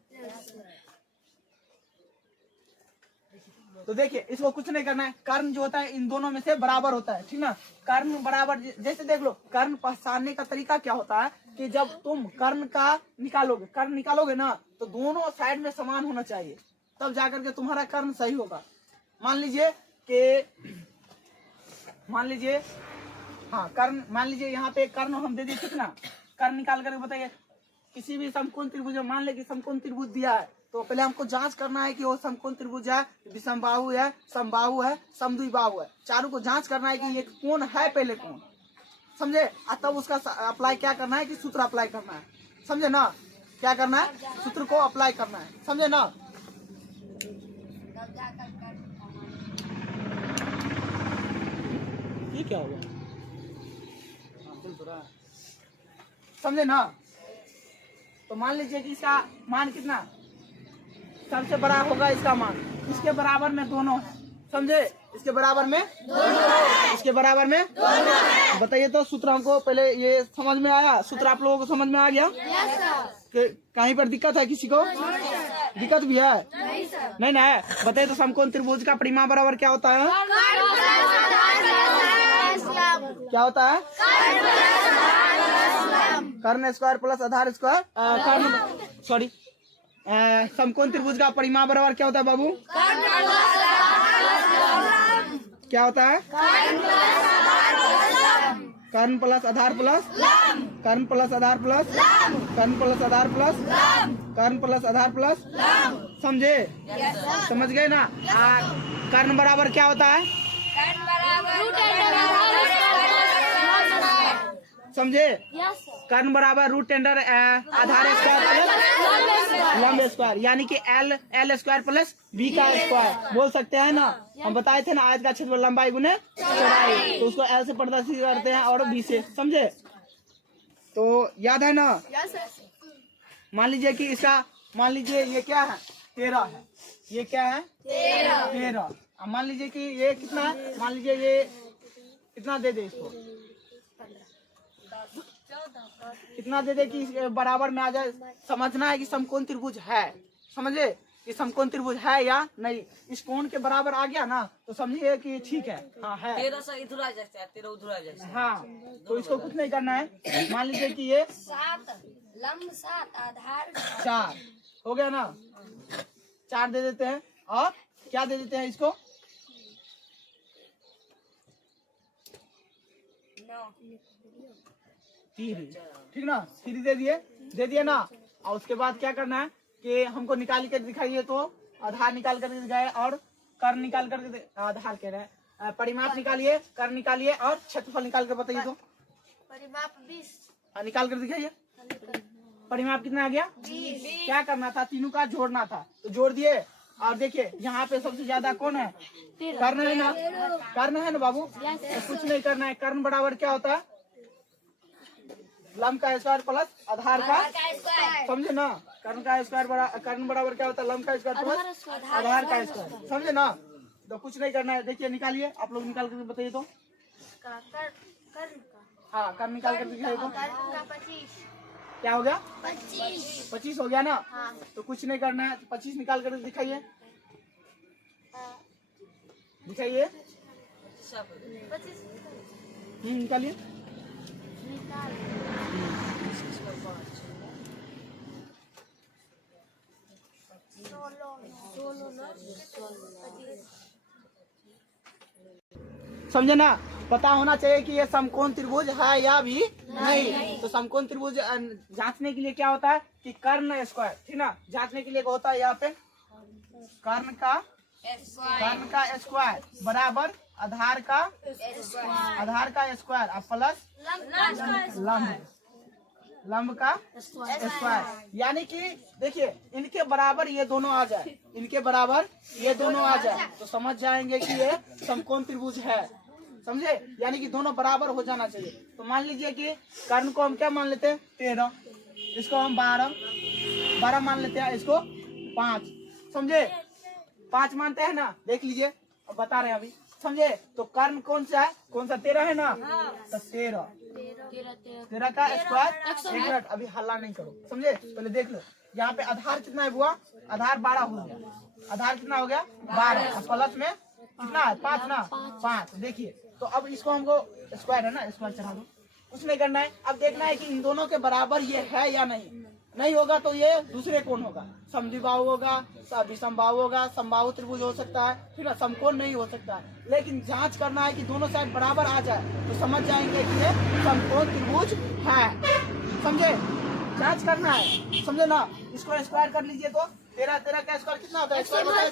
तो देखिए इसको कुछ नहीं करना है, कर्ण जो होता है इन दोनों में से बराबर होता है, ठीक ना। कर्ण बराबर जैसे देख लो, कर्ण पहचानने का तरीका क्या होता है कि जब तुम कर्ण का निकालोगे, कर्ण निकालोगे ना तो दोनों साइड में समान होना चाहिए, तब जाकर के तुम्हारा कर्ण सही होगा। मान लीजिए कि हाँ कर्ण, मान लीजिए यहाँ पे कर्ण हम दे दिए, कितना कर्ण निकाल करके बताइए। किसी भी समकोण त्रिभुज में मान ले कि समकोण त्रिभुज दिया है तो पहले हमको जांच करना है कि वो समकोण त्रिभुज है, विषमबाहु है, समबाहु है, समद्विबाहु है, चारों को जांच करना है कि ये कौन है पहले कौन, समझे। तब उसका अप्लाई क्या करना है कि सूत्र अप्लाई करना है, समझे ना। क्या करना है, सूत्र को अप्लाई करना है, समझे ना। ये क्या हुआ, समझे ना। तो मान लीजिए कि इसका मान कितना सबसे बड़ा होगा, इसका मान इसके बराबर में दोनों है, समझे, इसके बराबर में दोनों, इसके बराबर में दोनों। बताइए तो सूत्र हमको पहले ये समझ में आया, सूत्र आप लोगों को समझ में आ गया कि कहीं पर दिक्कत है किसी को, दिक्कत भी है नहीं ना है। बताइए तो समकोण त्रिभुज का परिमाप बराबर क्या होता है, क्या होता है, कर्ण स्क्वायर प्लस आधार स्क्वायर, कर्ण सॉरी समकोण त्रिभुज का परिमाप बराबर क्या होता है बाबू, क्या होता है, कर्ण प्लस आधार प्लस कर्ण प्लस आधार प्लस कर्ण प्लस आधार प्लस कर्ण प्लस आधार प्लस, समझे, समझ गए ना। कर्ण बराबर क्या होता है, समझे, कर्ण बराबर रूट टेंडर आधार स्क्वायर प्लस लंब स्क्वायर, यानी कि एल स्क्वायर प्लस बी का स्क्वायर बोल सकते हैं ना। हम बताए थे ना आज का क्षेत्रफल लंबाई गुने चौड़ाई, तो उसको एल से प्रदर्शित करते हैं और बी से, समझे। तो याद है ना। मान लीजिए कि इसका, मान लीजिए ये क्या है 13 है, ये क्या है 13। मान लीजिए कि ये कितना है, मान लीजिए ये कितना दे दे, इसको कितना दे दे कि बराबर में आ जाए। समझना है कि समकोण त्रिभुज है, समझे, कि समकोण त्रिभुज है या नहीं। इस कोण के बराबर आ गया ना तो समझिए कि ठीक है, हाँ है। 13 से इधर आ जाता है, 13 उधर आ जाता है। हाँ, तो इसको कुछ नहीं करना है। मान लीजिए कि ये 7 लंब 7 आधार 4 हो गया ना, 4 दे देते हैं और क्या दे देते हैं इसको 9 3, ठीक ना, 3 दे दिए ना। और उसके बाद क्या करना है कि हमको निकाल कर दिखाइए, तो आधार निकाल कर दिखाए और कर्ण निकाल कर, आधार कह रहे हैं, परिमाप निकालिए, कर्ण निकालिए और क्षेत्रफल निकाल कर बताइए। तो परिमाप 20 निकाल कर दिखाइए। परिमाप कितना आ गया 20 क्या करना था, तीनों का जोड़ना था तो जोड़ दिए। और देखिए यहाँ पे सबसे ज्यादा कौन है, कर्ण है ना, कर्ण है ना बाबू। तो कुछ नहीं करना है, कर्ण बराबर क्या होता है लंब का स्क्वायर प्लस आधार का, समझे ना। कर्ण का स्क्वायर कर्ण बराबर क्या होता है लंब का स्क्वायर प्लस आधार का स्क्वायर, समझे ना। तो कुछ नहीं करना है, देखिए निकालिए, आप लोग निकाल कर बताइए। तो हाँ, कर्ण निकाल कर दिखाइए। तो 25 क्या हो गया 25 25 हो गया ना। हाँ। तो कुछ नहीं करना है, 25 निकाल कर दिखाइए, दिखाइए। 25 निकालिए। निकाल समझे ना, पता होना चाहिए कि ये समकोण त्रिभुज है या भी नहीं। तो समकोण त्रिभुज जांचने के लिए क्या होता है कि कर्ण स्क्वायर, ठीक ना, जांचने के लिए क्या होता है यहाँ पे कर्ण का स्क्वायर बराबर आधार का स्क्वायर और प्लस लंब का स्क्वायर। यानी कि देखिए इनके बराबर ये दोनों आ जाए, इनके बराबर ये दोनों आ जाए तो समझ जाएंगे कि ये समकोण त्रिभुज है, समझे। यानी कि दोनों बराबर हो जाना चाहिए। तो मान लीजिए कि कर्ण को हम क्या मान लेते हैं 13, इसको हम 12 मान लेते हैं, इसको 5, समझे। 5 मानते हैं ना, देख लीजिए अब बता रहे हैं अभी, समझे। तो कर्ण कौन सा है, कौन सा 13 है ना। तो 13 का स्क्वायर, एक मिनट अभी हल्ला नहीं करो, समझे। पहले देख लो यहाँ पे आधार कितना है बुआ, आधार 12 हो गया, आधार कितना हो गया 12 प्लस में कितना है 5 ना, 5। देखिए तो अब इसको हमको स्क्वायर है ना, स्क्वायर चढ़ा दो, कुछ नहीं करना है। अब देखना है कि इन दोनों के बराबर ये है या नहीं होगा तो ये दूसरे कोण होगा, समद्विबाहु होगा, विषमबाहु होगा, समबाहु त्रिभुज हो सकता है, ठीक है, समकोण नहीं हो सकता है। लेकिन जांच करना है कि दोनों साइड बराबर आ जाए तो समझ जाएंगे कि ये समकोण त्रिभुज है, समझे। जांच करना है, समझे ना। इसको स्क्वायर कर लीजिए तो 13 का स्क्वायर कितना होता है, स्क्वायर बताइए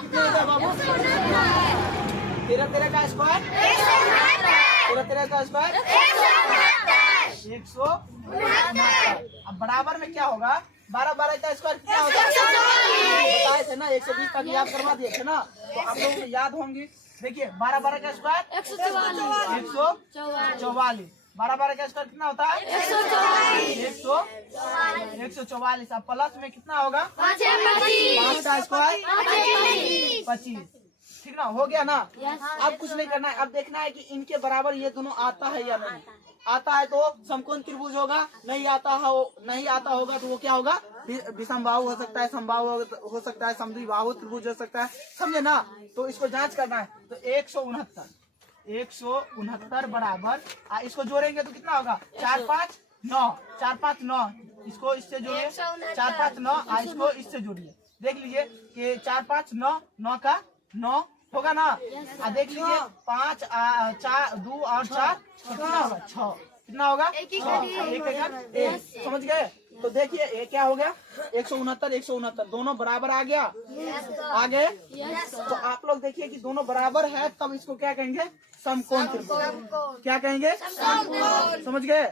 कितना होता है बाबू। 13 का स्क्वायर 13 का स्क्वायर 169। अब बराबर में क्या होगा 12 का स्क्वायर कितना होगा, बताए थे ना, 120 तक याद करवा दिए थे ना, तो आप लोगों को याद होंगी। देखिए 12 का स्क्वायर 144, 12 का स्क्वायर कितना होता है 144। अब प्लस में कितना होगा 5 का स्क्वायर 25, ठीक ना, हो गया ना। अब कुछ नहीं करना है, अब देखना है कि इनके बराबर ये दोनों आता है या नहीं। आता है तो समकोण त्रिभुज होगा, नहीं आता होगा तो वो क्या होगा विषमबाहु हो सकता है, समबाहु हो सकता है, समद्विबाहु त्रिभुज हो सकता है, समझे ना। तो इसको जांच करना है। तो 169 बराबर इसको जोड़ेंगे तो कितना होगा 4 5 9, इसको इससे जोड़िए 4 5 9, इसको इससे जोड़िए। देख लीजिए कि 4 5 9 का 9 होगा ना। देख लीजिए 5 4 2 और 4 कितना होगा 6, कितना होगा 1, समझ गए। तो देखिए ये क्या हो गया 169 दोनों बराबर आ गया, आगे। तो आप लोग देखिए कि दोनों बराबर है तब इसको क्या कहेंगे समकोण त्रिभुज, क्या कहेंगे समकोण, समझ गए।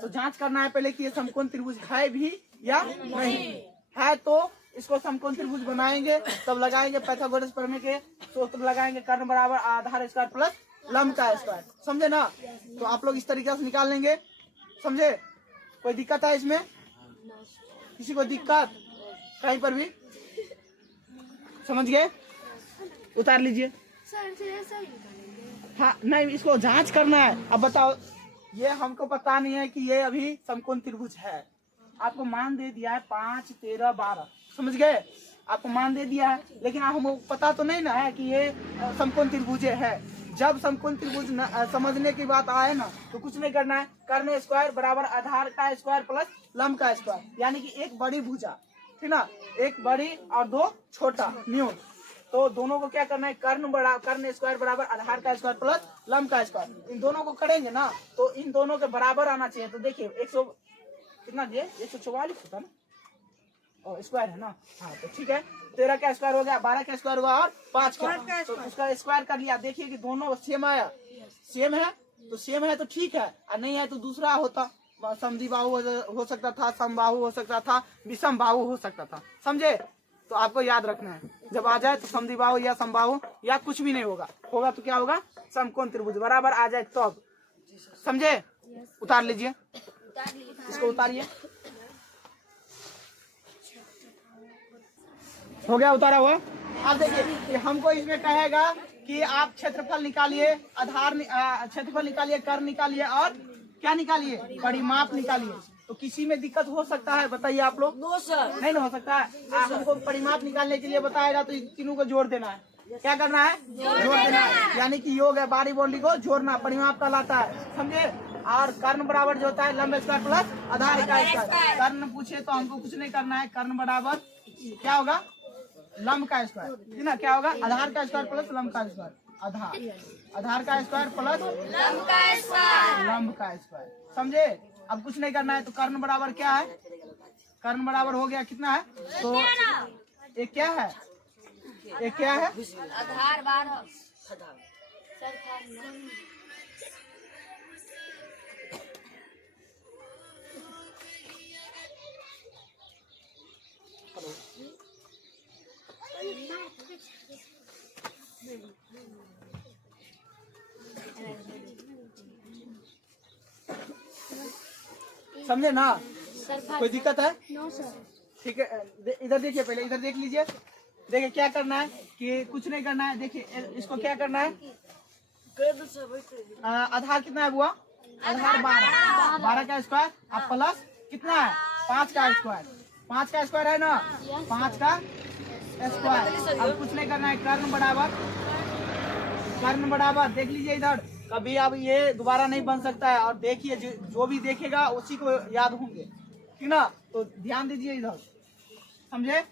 तो जांच करना है पहले कि ये समकोण त्रिभुज है भी या नहीं है। तो इसको समकोण त्रिभुज बनाएंगे तब लगाएंगे पाइथागोरस प्रमेय के सूत्र लगाएंगे, कर्ण बराबर आधार स्क्वायर प्लस लंब का स्क्वायर, समझे ना। तो आप लोग इस तरीके से निकाल लेंगे, समझे। कोई दिक्कत है इसमें, किसी को दिक्कत कहीं पर भी, समझ गए, उतार लीजिए। हाँ नहीं, इसको जांच करना है। अब बताओ, ये हमको पता नहीं है कि ये अभी समकोण त्रिभुज है, आपको मान दे दिया है 5 13 12, समझ गए? आपको मान दे दिया है, लेकिन हमको पता तो नहीं ना है कि ये समकोण त्रिभुज है। जब समकोण त्रिभुज समझने की बात आए ना तो कुछ नहीं करना है, कर्ण स्क्वायर बराबर आधार का स्क्वायर प्लस लंब का स्क्वायर, यानी कि एक बड़ी भुजा, ठीक ना, एक बड़ी और दो छोटा न्यून, तो दोनों को क्या करना है, कर्ण स्क्वायर बराबर आधार का स्क्वायर प्लस लंब का स्क्वायर, इन दोनों को करेंगे ना तो इन दोनों के बराबर आना चाहिए। तो देखिए 100 कितना दिए, 144 होता ना, और स्क्वायर है ना, हाँ तो ठीक है, 13 का स्क्वायर हो गया, 12 का स्क्वायर हुआ और 5 का, तो उसका स्क्वायर कर लिया। देखिए कि दोनों सेम आया, सेम है तो सेम है तो ठीक है, और नहीं है तो दूसरा होता, समद्विबाहु हो सकता था, समबाहु हो सकता था, विषम बाहु हो सकता था, समझे? तो आपको याद रखना है, जब आ जाए तो समद्विबाहु या समबाहु या कुछ भी नहीं होगा, होगा तो क्या होगा, समकोण त्रिभुज बराबर आ जाए तब, समझे? उतार लीजिए, इसको उतारिए, हो गया उतारा हुआ। अब देखिए कि हमको इसमें कहेगा कि आप क्षेत्रफल निकालिए, आधार क्षेत्रफल निकालिए, कर्ण निकालिए और क्या निकालिए, परिमाप निकालिए। तो किसी में दिक्कत हो सकता है, बताइए आप लोग? No sir. नहीं ना हो सकता है। हमको परिमाप निकालने के लिए बताएगा तो इन तीनों को जोड़ देना है। क्या करना है? जोड़ देना है, यानी कि योग है, बारी बाउंड्री को जोड़ना परिमाप कहलाता है, समझे? और कर्ण बराबर जो होता है लंब स्क्वायर प्लस आधार का स्क्वायर। कर्ण पूछे तो हमको कुछ नहीं करना है, कर्ण बराबर क्या होगा, लंब का स्क्वायर, ठीक ना, क्या होगा, आधार का स्क्वायर प्लस लंब का स्क्वायर, आधार का स्क्वायर प्लस लंब का स्क्वायर, समझे? अब कुछ नहीं करना है, तो कर्ण बराबर क्या है, कर्ण बराबर हो गया कितना है, तो एक क्या है, एक क्या है, आधार 12 समझे ना? कोई दिक्कत है? No sir. ठीक है, इधर देखिए, पहले इधर देख लीजिए। देखिए क्या करना है कि कुछ नहीं करना है। देखिए इसको क्या करना है, आधार कितना है बुआ, आधार 12 का स्क्वायर अब प्लस कितना है, 5 का स्क्वायर, 5 का स्क्वायर है ना, 5 का स्क्वायर। अब कुछ नहीं करना है, कर्ण बराबर देख लीजिए इधर, कभी अब ये दोबारा नहीं बन सकता है, और देखिए जो भी देखेगा उसी को याद होंगे, ठीक ना, तो ध्यान दीजिए इधर, समझे?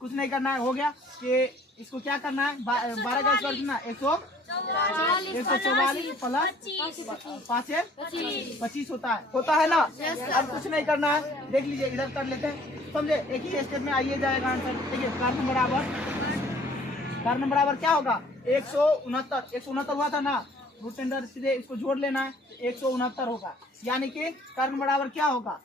कुछ नहीं करना है, हो गया कि इसको क्या करना है, 12 का स्क्वायर कितना, 144 प्लस 5 25 होता है ना। अब कुछ नहीं करना है, देख लीजिए इधर कर लेते हैं, समझे? एक ही स्टेप में आइए जाएगा आंसर। देखिए कर्ण बराबर क्या होगा, 169 हुआ था ना, रूट अंडर सीधे इसको जोड़ लेना है, 169 होगा, यानी कि कर्ण बराबर क्या होगा,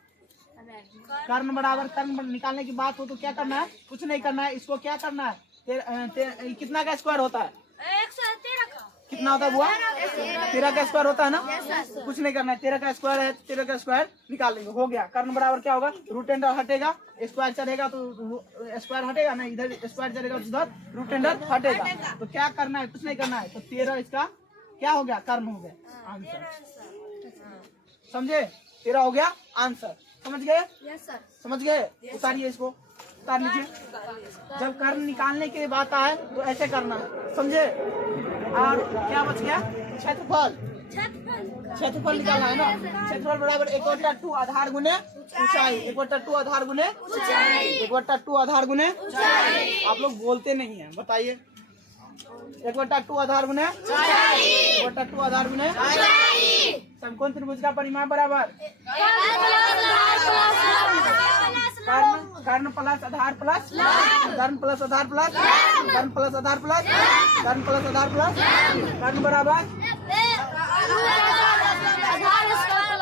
कर्ण बराबर, कर्ण निकालने की बात हो तो क्या करना है, कुछ नहीं करना है, इसको क्या करना है, कितना का स्क्वायर होता है, 113 का कितना होता है बुआ, 13 का स्क्वायर होता है ना, कुछ नहीं करना है, 13 का स्क्वायर है, 13 का स्क्वायर निकाल लेंगे, हो गया। कर्ण बराबर क्या होगा, रूट अंडर हटेगा, स्क्वायर चढ़ेगा तो स्क्वायर हटेगा ना, इधर स्क्वायर चढ़ेगा तो उधर रूट अंडर हटेगा, तो क्या करना है, कुछ नहीं करना है, तो 13 इसका क्या हो गया, कर्ण हो गया आंसर, समझे? 13 हो गया आंसर, समझ गए? Yes sir. समझ गए? उतारिए इसको, उतार लीजिए। जब कर्ण निकालने की बात आए तो ऐसे करना है, समझे? और क्या बच गया, क्षेत्रफल निकालना है ना, क्षेत्रफल बराबर 1/2 आधार गुने ऊंचाई, 1/2 आधार गुने ऊंचाई, 1/2 आधार गुने ऊंचाई। आप लोग बोलते नहीं है, बताइए, 1/2 आधार गुने ऊंचाई, 1/2 आधार गुने ऊंचाई। समकोण त्रिभुज का परिमाप बराबर कर्ण प्लस आधार प्लस कर्ण प्लस आधार प्लस कर्ण प्लस आधार प्लस कर्ण प्लस आधार प्लस कर्ण बराबर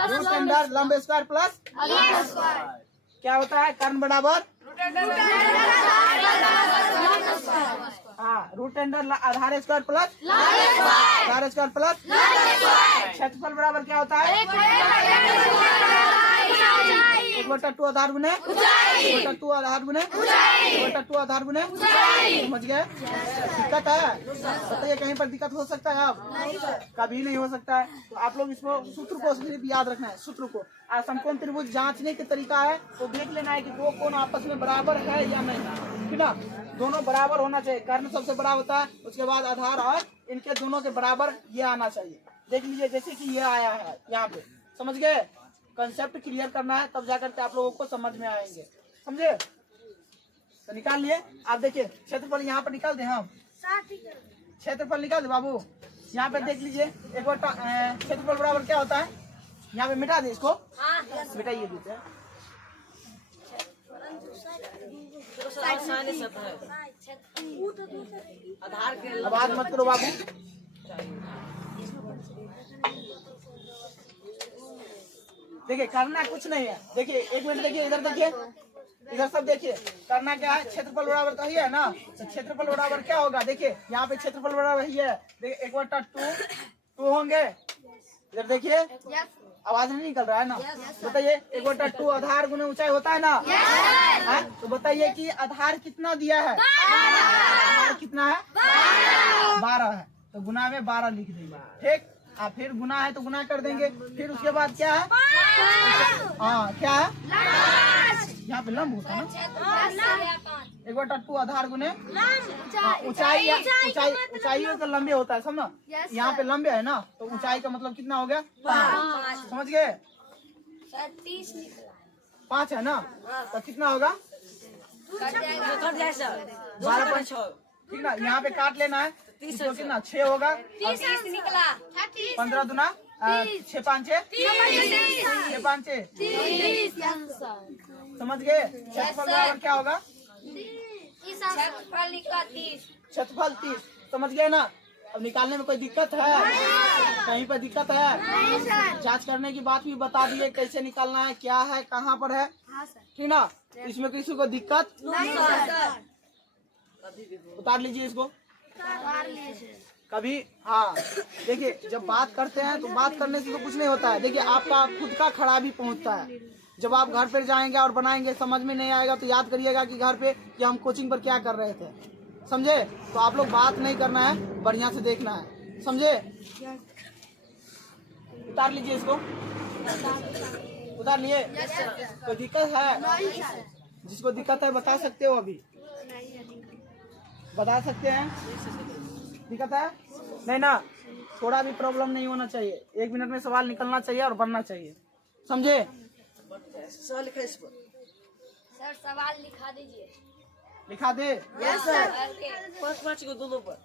रूट अंडर लंब स्क्वायर प्लस क्या होता है, कर्ण बराबर हाँ, रूट अंडर आधार स्क्वायर प्लस आधार स्क्वायर प्लस क्षेत्रफल बराबर क्या होता है, 1/2 बटा 2 आधार गुने 2 बटा 2 आधार गुने 2 बटा 2 आधार गुने। समझ गए? दिक्कत है? बताइए कहीं पर दिक्कत हो सकता है? अब कभी नहीं हो सकता है। तो आप लोग इसको सूत्र को सिर्फ याद रखना है, सूत्र को। और समकोण त्रिभुज जांचने के तरीका है तो देख लेना है कि दो कोण आपस में बराबर है या नहीं, ठीक ना। दोनों बराबर होना चाहिए, कर्ण सबसे बड़ा होता है, उसके बाद आधार और इनके दोनों के बराबर ये आना चाहिए। देख लीजिए जैसे कि ये आया है यहाँ पे, समझ गए? कंसेप्ट क्लियर करना है तब जाकर के आप लोगों को समझ में आएंगे, समझे? तो निकाल लिए। आप देखिए क्षेत्रफल यहाँ पर निकाल दे, हम क्षेत्रफल निकाल दे बाबू। यहाँ पे देख लीजिए एक बार क्षेत्रफल बराबर क्या होता है, यहाँ पे मिटा दे इसको, मिटाइए दीजिए। आधार के अब बात मत करो बाबू। देखिए करना कुछ नहीं है, देखिए एक मिनट देखिए, इधर देखिए, इधर सब देखिए। करना क्या है, क्षेत्रफल बराबर तो ही है ना, तो क्षेत्रफल बराबर क्या होगा, देखिए यहाँ पे क्षेत्रफल बराबर ही है। देखिए 1 बटा 2 होंगे। इधर देखिए आवाज नहीं निकल रहा है ना, बताइए 1 बटा 2 आधार गुने ऊंचाई होता है ना। तो बताइए कि आधार कितना दिया है, आधार कितना है, 12 है, तो गुना में 12 लिख देंगे, ठीक। फिर गुना है तो गुना कर देंगे, फिर उसके बाद क्या है, हाँ क्या है, यहाँ पे लंब होता है ना। 1 बटा 2 आधार गुने ऊंचाई, ऊंचाई तो लंबे होता है, समझना। यहाँ पे लंबे है ना, तो ऊंचाई का मतलब कितना हो गया, 5। समझ गए? 5 है ना, तो कितना होगा, 12.6, ठीक ना। यहाँ पे काट लेना है, इसको कितना 6 होगा, 15 दुना 6 5 6 6 5 6। समझ गए? क्षेत्रफल बराबर क्या होगा, क्षेत्रफल 30। समझ गए ना? अब निकालने में कोई दिक्कत है, कहीं पर दिक्कत है? जांच करने की बात भी बता दिए, कैसे निकालना है, क्या है, कहाँ पर है, ठीक ना। इसमें किसी को दिक्कत उतार लीजिए इसको कभी। हाँ देखिए जब बात करते हैं तो बात करने से तो कुछ नहीं होता है। देखिए आपका खुद का खराबी पहुंचता है। जब आप घर पर जाएंगे और बनाएंगे, समझ में नहीं आएगा तो याद करिएगा कि घर पे कि हम कोचिंग पर क्या कर रहे थे, समझे? तो आप लोग बात नहीं करना है, बढ़िया से देखना है, समझे? उतार लीजिए इसको, उतार लिए। कोई दिक्कत है? जिसको दिक्कत है बता सकते हो, अभी बता सकते हैं। दिक्कत है नहीं ना, थोड़ा भी प्रॉब्लम नहीं होना चाहिए, 1 मिनट में सवाल निकलना चाहिए और बनना चाहिए, समझे? सर सवाल लिखा दीजिए। लिखा दे। Yes sir. 5 को दोनों पर